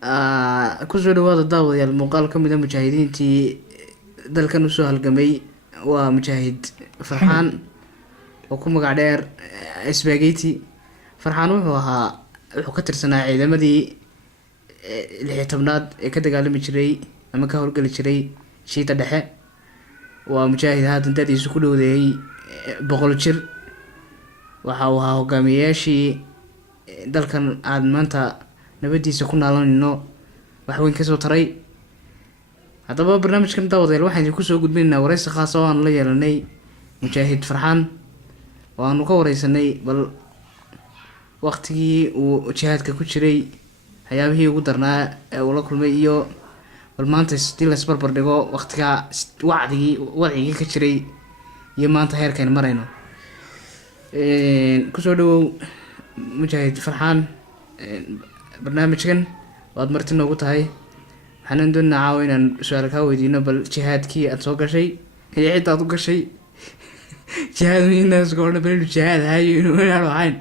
kusoo dhawaada daawadayaal muuqaal ka mid ah mujaahidiintii dalkan usoo halgamay. waa Mujahid Faxan oo ku magac dheer Spaghetti. Farxaan wuxuu ka tirsanaa ciidamadii 16aad ee ka dagaalami jiray ama ka howlgali jiray shiita dhexe. waa mujaahid haatan dadiisu ku dhowdeeyay 100 jir. waxa uu ahaa hogaamiyayaashii dalkan aad maanta nabadiisa ku naalanayno wax weyn kasoo taray. haddaba barnaamijkan daawadayaal waxaan idinku soo gudbinaynaa waraysi khaas oo aan la yeelanay Mujahid Faxan oo aanu ka wareysanay bal waqtigii uu jihaadka ku jiray, waxyaabihii ugu darnaa ee uu la kulmay, iyo bal maanta sidii la isbarbar dhigo waqtiga wadcigii ka jiray iyo maanta heerkaynu marayno. kusoo dhawow Mujahid Faxan barnaamijkan waad marti noogu tahay. waxaan doonaa caawa inaan su-aal kaa weydiino bal jihaadkii aad soo gashay iyo cidda aad u gashay. jihaad inaas goorna bal jihaad hayo inuu inaan ahayn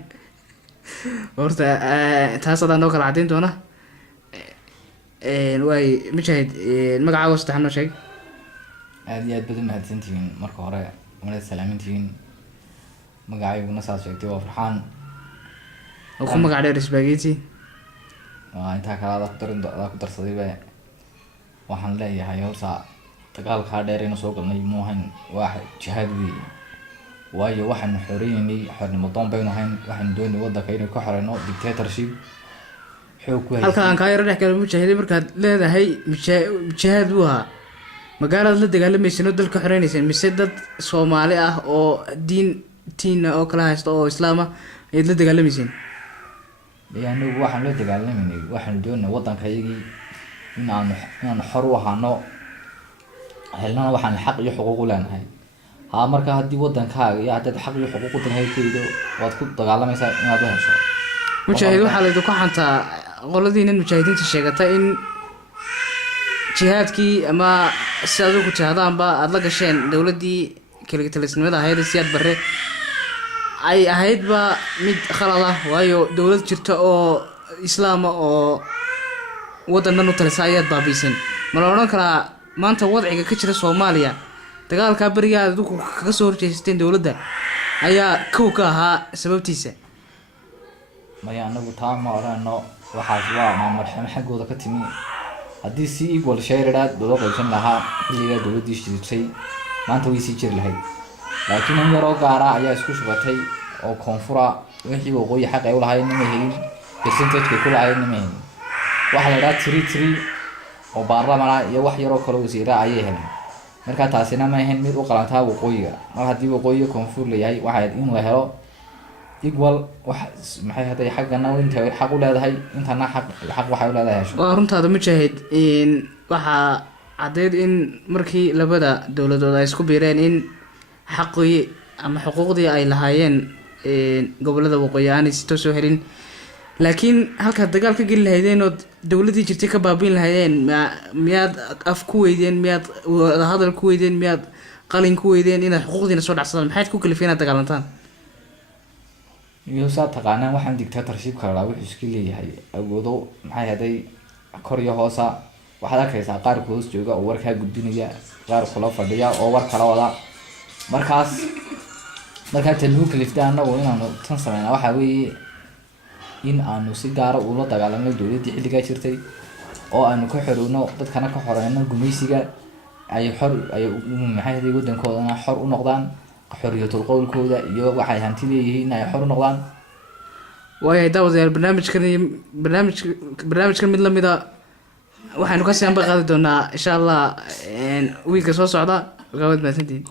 horta taas adaa noo kala caddayn doona. waay Mujahid, magacaaga saddexan noo sheeg. aad iyo aad baad umahadsantihiin. marka hore waad salaamintihiin. magacayguna saad sheegtay waa Farxaan oo ku magac dheer Spaghetti. waa intaa kale ku darsadayba. waxaan leeyahay horta dagaalkaa dheer aynu soo galnay muuhan waa jihaad weeye, waayo waxaanu xoreynay xornimo doon baynu ahayn. waxaanu doonay wadanka inaynu ka xoreyno dictatorship xoog ku hayay. halka aan kaa yaro dhex galo Mujahid, markaad leedahay jihaad buu ahaa magaalaad la dagaalamaysan oo dalka xoreynaysan mise dad Soomaali ah oo diin oo kala haysta oo islaam ah ayaad la dagaalamaysan? anagu waxaan la dagaalamanay waxaanu doonay wadankayagii inaanu xor u ahaano, helnana waxaan xaq iyo xuquuq u leenahay. marka haddii wadankaaga iyo haddaad xaq iyo xuquuq u danhaykeydo waad ku dagaalamaysaa inaad u hesho. Mujahid, waxaa laydinku xantaa qoladiinan mujaahidiinta sheegata in jihaadkii ama si adigu jihadaanba aada la gasheen dowladii kaligitalisnimada ahayd siyaad barre ay ahaydba mid khalad ah, waayo dowlad jirta oo islaama oo wadanan u talisa ayaad baabiisan. ma la odhan karaa maanta wadciga ka jira Soomaaliya dagaalkaa beriga aad adigu kaga soo horjeesteen dowladda ayaa kow ka ahaa sababtiisa? maya anagu taa ma odhanno. waxaas waa maamulxumo xaggooda ka timi. haddii si equal share loo qaybsan lahaa xilligaa dowladdii jirtay maanta way sii jiri lahayd. laakiin in yaroo gaara ayaa isku shubatay oo koonfura wixii waqooyi xaq ay u lahayd nima helin, percentage ku lahayd nima helin. waxa la yidhaha tiri oo baarlamaan ah iyo wax yaroo kale wasiira ayay heleen. marka taasina ma ahayn mid u qalantaa waqooyiga. mar haddii waqooyiga koonfur leeyahay waxay in la helo equal wax maxay haday xaqana inta xaq u leedahay intana xaq waxay u leedahay hesho. waa runtaada Mujahid. waxaa caddeyd in markii labada dowladood ay isku biireen in xaqii ama xuquuqdii ay lahaayeen gobolada waqooyi aanay si toos u helin. laakiin halkaad dagaal ka geli lahaydeen oo dowladii jirtay ka baabiin lahaydeen miyaad af ku weydeen, miyaad hadal ku weydeen, miyaad qalin ku weydeen inaad xuquuqdiina soo dhacsadaan? maxaad ku kalifeen inaad dagaalantaan? iyo saa taqaanaan waxaan dictatorshipka la wuxuu iska leeyahay awoodo maxay haday kor iyo hoosa. waxaad arkaysaa qaar ku hoos jooga oo warkaa gudbinaya, qaar kula fadhiya oo war kala wada. markaa tan ugu kalifta anagu inaanu tan sameynaa waxaa weeye in aanu si gaara ula dagaalamno dowladdii xilligaa jirtay oo aanu ka xorowno dadkana ka xoreyno gumaysiga. ay maxay haday wadankoodana xor u noqdaan, xorriyatul qowlkooda iyo waxay hanti leeyihiin ay xor u noqdaan. waayahay daawadayaal, barnaamijkan mid lamida waxaynu kasii anba qaadi doonaa insha allah wiilka soo socda. wagaawad mahadsantihiin.